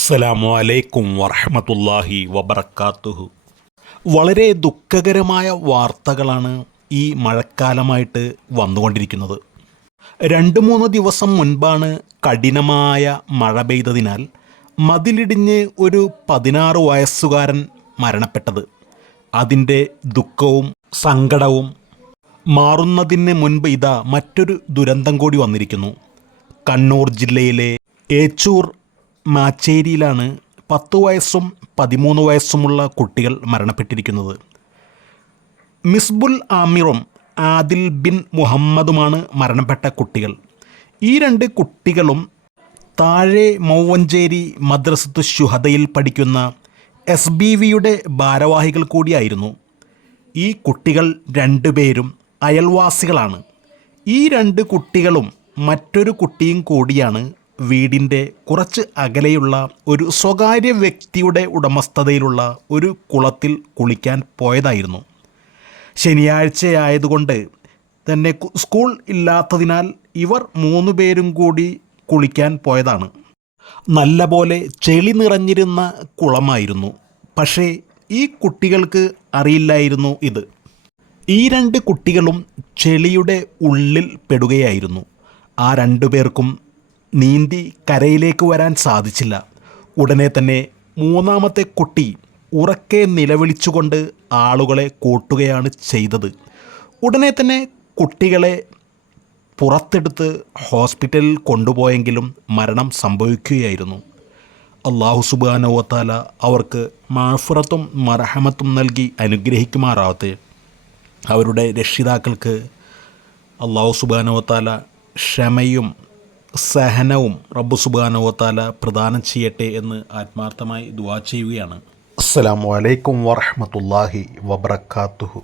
അസ്സലാമു അലൈക്കും വറഹമത്തല്ലാഹി വബർക്കാത്തുഹു വളരെ ദുഃഖകരമായ വാർത്തകളാണ് ഈ മഴക്കാലമായിട്ട് വന്നുകൊണ്ടിരിക്കുന്നത്. രണ്ട് മൂന്ന് ദിവസം മുൻപാണ് കഠിനമായ മഴ പെയ്തതിനാൽ മതിലിടിഞ്ഞ് ഒരു പതിനാറ് വയസ്സുകാരൻ മരണപ്പെട്ടത്. അതിന്റെ ദുഃഖവും സങ്കടവും മാറുന്നതിന് മുൻപ് ഇതാ മറ്റൊരു ദുരന്തം കൂടി വന്നിരിക്കുന്നു. കണ്ണൂർ ജില്ലയിലെ ഏച്ചൂർ മാച്ചേരിയിലാണ് പത്ത് വയസ്സും പതിമൂന്ന് വയസ്സുമുള്ള കുട്ടികൾ മരണപ്പെട്ടിരിക്കുന്നത്. മിസ്ബുൽ ആമിറും ആദിൽ ബിൻ മുഹമ്മദുമാണ് മരണപ്പെട്ട കുട്ടികൾ. ഈ രണ്ട് കുട്ടികളും താഴെ മൗവഞ്ചേരി മദ്രസത്ത് ശുഹദയിൽ പഠിക്കുന്ന എസ് ബി വിയുടെ ഭാരവാഹികൾ കൂടിയായിരുന്നു. ഈ കുട്ടികൾ രണ്ടുപേരും അയൽവാസികളാണ്. ഈ രണ്ട് കുട്ടികളും മറ്റൊരു കുട്ടിയും കൂടിയാണ് വീടിന്റെ കുറച്ച് അകലെയുള്ള ഒരു സ്വകാര്യ വ്യക്തിയുടെ ഉടമസ്ഥതയിലുള്ള ഒരു കുളത്തിൽ കുളിക്കാൻ പോയതായിരുന്നു. ശനിയാഴ്ചയായതുകൊണ്ട് തന്നെ സ്കൂൾ ഇല്ലാത്തതിനാൽ ഇവർ മൂന്ന് പേരും കൂടി കുളിക്കാൻ പോയതാണ്. നല്ലപോലെ ചെളി നിറഞ്ഞിരുന്ന കുളമായിരുന്നു. പക്ഷേ ഈ കുട്ടികൾക്ക് അറിയില്ലായിരുന്നു ഇത്. ഈ രണ്ട് കുട്ടികളും ചെളിയുടെ ഉള്ളിൽ പെടുകയായിരുന്നു. ആ രണ്ടു പേർക്കും നീന്തി കരയിലേക്ക് വരാൻ സാധിച്ചില്ല. ഉടനെ തന്നെ മൂന്നാമത്തെ കുട്ടി ഉറക്കെ നിലവിളിച്ചുകൊണ്ട് ആളുകളെ കൂട്ടുകയാണ് ചെയ്തത്. ഉടനെ തന്നെ കുട്ടികളെ പുറത്തെടുത്ത് ഹോസ്പിറ്റലിൽ കൊണ്ടുപോയെങ്കിലും മരണം സംഭവിക്കുകയായിരുന്നു. അള്ളാഹു സുബാനോത്താല അവർക്ക് മാഫുറത്തും മറഹമത്തും നൽകി അനുഗ്രഹിക്കുമാറാവട്ടെ. അവരുടെ രക്ഷിതാക്കൾക്ക് അള്ളാഹു സുബാനോത്താല ക്ഷമയും സഹനവും റബ്ബു സുബാനോത്താല പ്രദാനം ചെയ്യട്ടെ എന്ന് ആത്മാർത്ഥമായി ദുവാ ചെയ്യുകയാണ്. അസ്സാം വലൈക്കും വറഹമത്തല്ലാഹി വബർക്കാത്തുഹു